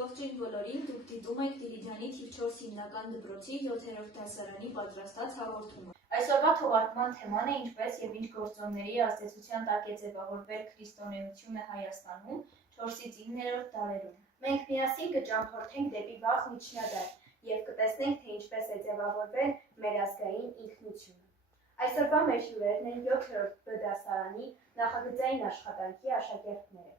Ողջույն բոլորին, դուք դիտում եք Դիլիջանի թիվ 4 հիմնական դպրոցի 7-րդ դասարանի պատրաստած հաղորդումը։ Այսօրվա թողարկման թեման է ինչպես եւ ինչ գործոնների ազդեցության տակ է ձևավորվել քրիստոնեությունը Հայաստանում 4-ից 9-րդ դարերում։ Մենք միասին կճամփորդենք դեպի վաղ միջնադար եւ կտեսնենք, թե ինչպես է ձևավորվել մեր ազգային ինքնությունը։ Այսօրվա մեր հյուրերն են 7-րդ B դասարանի նախագծային աշխատանքի աշակերտները։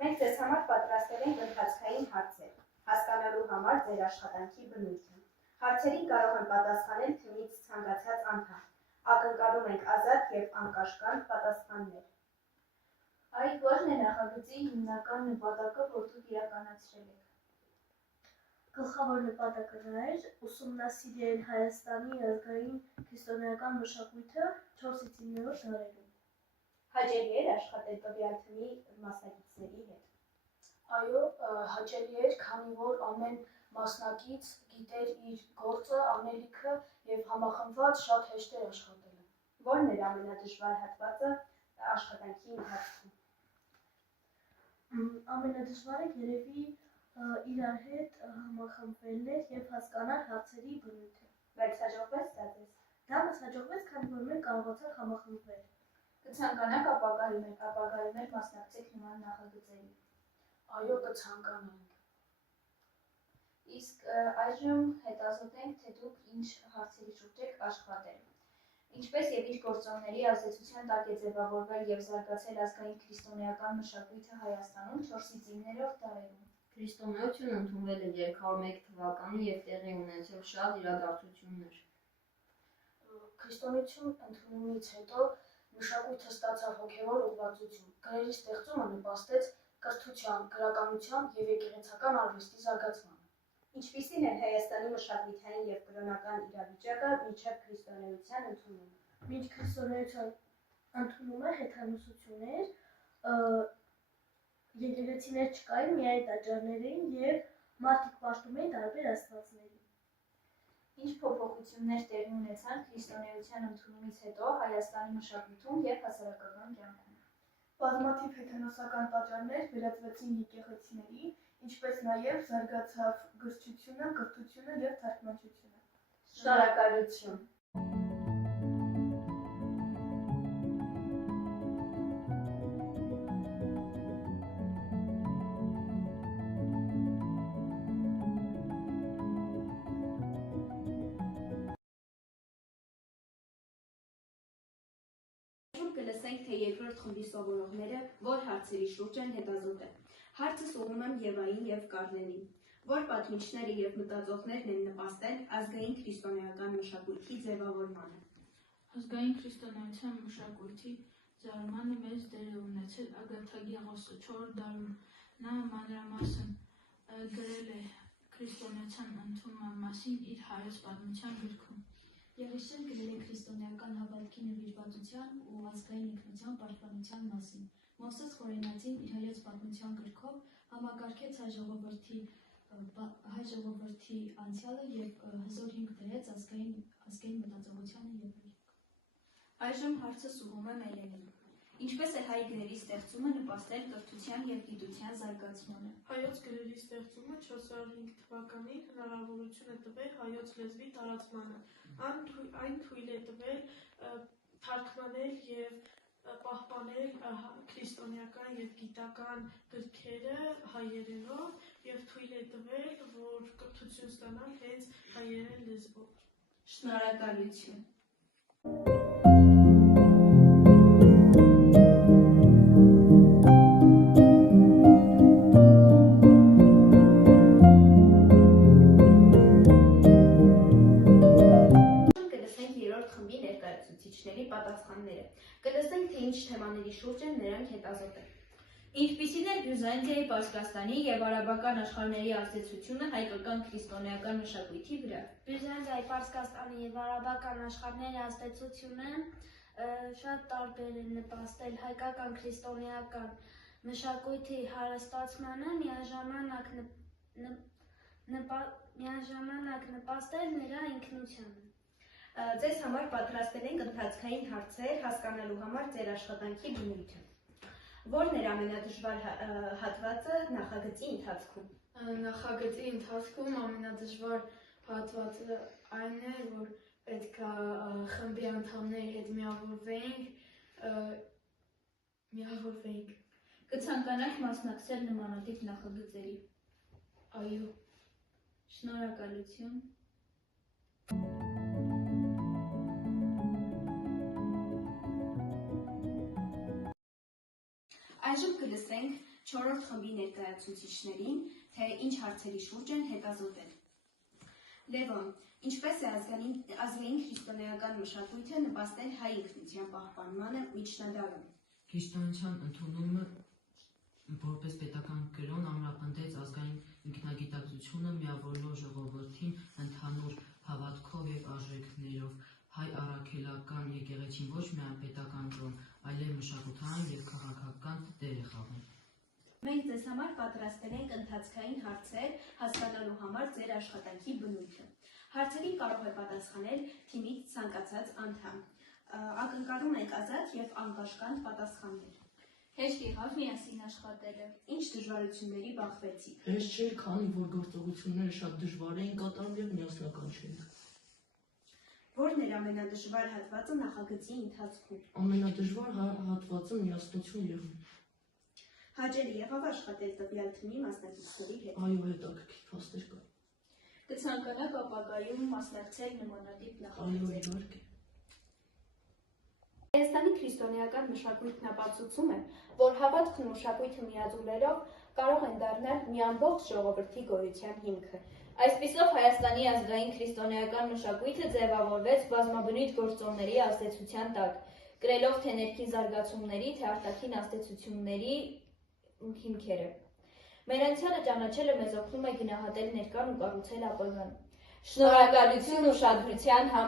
Մենք ձեզ համար պատրաստել ենք ընթացքային հարցեր, հասկանալու համար ձեր աշխատանքի բնույթը։ Հարցերին կարող են պատասխանել թիմից ցանկացած անդամ։ Ակնկալում ենք ազատ եւ անկաշկանդ պատասխաններ։ Այդ ո՞րն է նախագծի հիմնական նպատակը, որ դուք իրականացրել եք։ Գլխավոր նպատակը նա էր ուսումնասիրել Հայաստանի ազգային քրիստոնեական մշակույթը 4-ից 9-րդ դարերում։ Հաճելի էր աշխատել տվյալ թիմի մասնակիցների հետ։ Այո, հաճելի էր, քանի որ ամեն մասնակից գիտեր իր գործը, անելիքը եւ համախմբված շատ հեշտ էր աշխատելը։ Ո՞րն էր ամենադժվար հատվածը աշխատանքի ընթացքում։ Ամենադժվարը երևի իրար հետ համախմբվելն էր եւ հասկանալ հարցերի բնույթը։ Բայց հաջողվեց դա ձեզ։ Դա մեզ հաջողվեց, քանի որ մենք կարողացանք համախմբվել։ Կցանկանաք ապագայում մասնակցեք նման նախագծերի։ Այո, կցանկանանք։ Իսկ այժմ հետազոտենք, թե դուք ինչ հարցերի շուրջ եք աշխատել։ Ինչպես եւ ինչ գործոնների ազդեցության տակ է ձևավորվել եւ զարգացել ազգային քրիստոնեական մշակույթը Հայաստանում 4-ից 9-րդ դարերում։ Քրիստոնեությունը ընդունվել է 301 թվականին եւ տեղի ունեցել շատ իրադարձություններ։ Քրիստոնեություն ընդունումից հետո մշակույթը ստացավ հոգևոր ուղղվածություն։ Գրերի ստեղծումը նպաստեց կրթության, գրականության եւ եկեղեցական արվեստի զարգացմանը։ Ինչպիսին է Հայաստանի մշակութային եւ կրոնական իրավիճակը մինչեւ քրիստոնեության ընդունումը։ Մինչ քրիստոնեության ընդունումը հեթանոսություն էր, եկեղեցիներ չկային, միայն տաճարներ էին եւ մարդիկ պաշտում էին տարբեր աստվածների։ Ինչ փոփոխություններ տեղի ունեցան քրիստոնեության ընդունումից հետո Հայաստանի մշակույթում եւ հասարակական կյանքում։ Բազմաթիվ հեթանոսական տաճարներ վերածվեցին եկեղեցիների, ինչպես նաև զարգացավ գրչությունը, կրթությունը եւ թարգմանչությունը։ Շնորհակալություն։ Կլսենք, թե երկրորդ խմբի սովորողները որ հարցերի շուրջ են հետազոտել։ Հարցս ուղղում եմ Եվային եւ Կարլենին, որ պատմիչները եւ մտածողներն են նպաստել ազգային քրիստոնեական մշակույթի ձևավորմանը։ Ազգային քրիստոնեության մշակույթի զարգացմանը մեծ դեր է ունեցել Ագաթագեղոսը 4 դարում։ Նա մանրամասն գրել է քրիստոնեության ընդունման մասին իր հայոց պատմության գրքում։ Եղիշեն գրել է քրիստոնեական հավատքի նվիրվածության ու ազգային ինքնության պաշտպանության մասին։ Մովսես Խորենացին իր հայոց պատմության գրքով համակարգեց հայ ժողովրդի անցյալը եւ հզոր հիմք դրեց ազգային մտածողությանը եւ վերք։ Այժմ հարցս ուղղում եմ Էլենին։ Ինչպես է հայ գրերի ստեղծումը նպաստել կրթության եւ գիտության զարգացմանը։ Հայոց գրերի ստեղծումը 405 թվականին հնարավորություն է տվել հայոց լեզվի տարածմանը։ Այն թույլ է տվել թարգմանել եւ պահպանել քրիստոնեական եւ գիտական գրքերը հայերենով եւ թույլ է տվել, որ կրթություն ստանան հենց հայերեն լեզվով։ Շնորհակալություն։ Պատասխանները։ Կլսենք, թե ինչ թեմաների շուրջ են նրանք հետազոտել։ Ինչպիսին է Բյուզանդիայի, Պարսկաստանի եւ արաբական աշխարհների ազդեցությունը հայկական քրիստոնեական մշակույթի վրա։ Բյուզանդիայի, Պարսկաստանի եւ արաբական աշխարհների ազդեցությունը շատ տարբեր է նպաստել հայկական քրիստոնեական մշակույթի հարստացմանը, միաժամանակ նպաստել նրա ինքնությանը։ Ձեզ համար պատրաստել ենք ընթացքային հարցեր հասկանալու համար ձեր աշխատանքի բնույթը։ Որն էր ամենադժվար հատվածը նախագծի ընթացքում։ Նախագծի ընթացքում ամենադժվար հատվածը այն էր, որ պետք է խմբի անդամների հետ միավորվեինք։ Կցանկանաք մասնակցել նմանատիպ նախագծերի։ Այո։ Շնորհակալություն։ Այժմ կլսենք 4-րդ խմբի ներկայացուցիչներին, թե ինչ հարցերի շուրջ են հետազոտել։ Լևոն, ինչպես է ազգային քրիստոնեական մշակույթը նպաստել հայ ինքնության պահպանմանը միջնադարում։ Քրիստոնեության ընդունումը որպես պետական կրոն ամրապնդեց ազգային ինքնագիտակցությունը, միավորելով ժողովրդին ընդհանուր հավատքով և արժեքներով։ Հայ առաքելական եկեղեցին ոչ միայն պետական կրոն, այլև մշակութային և քաղաքական դեր է խաղում։ Մենք ձեզ համար պատրաստել ենք ընթացքային հարցեր հասկանալու համար ձեր աշխատանքի բնույթը։ Հարցերին կարող է պատասխանել թիմից ցանկացած անդամ։ Ակնկալում ենք ազատ և անկաշկանդ պատասխաններ։ Հեշտ եղավ միասին աշխատելը։ Ինչ դժվարությունների բախվեցիք։ Հեշտ չէր, քանի որ գործողությունները շատ դժվար էին կատարում և միասնական չէին։ Որն էր ամենադժվար հատվածը նախագծի ընթացքում։ Ամենադժվար հատվածը միասնություն եղավ։ Հաճելի եղավ աշխատել տվյալ թիմի մասնակիցների հետ։ Այո, հետաքրքիր փաստեր կան։ Կցանկանաք ապագայում մասնակցել նմանատիպ Այո, նախագծերի։ իհարկե։ Հայաստանի քրիստոնեական մշակույթն ապացուցում է, որ հավատքն ու մշակույթը միաձուլելով կարող են դառնալ մի ամբողջ ժողովրդի գոյության հիմքը։ Այսպիսով Հայաստանի ազգային քրիստոնեական մշակույթը ձևավորվեց բազմաբնույթ գործոնների ազդեցության տակ, կրելով թե ներքին զարգացումների, թե արտաքին ազդեցությունների հիմքերը։ Մեր անցյալը ճանաչելը մեզ օգնում է գնահատել ներկան ու կառուցել ապագան։ Շնորհակալություն ուշադրության համար։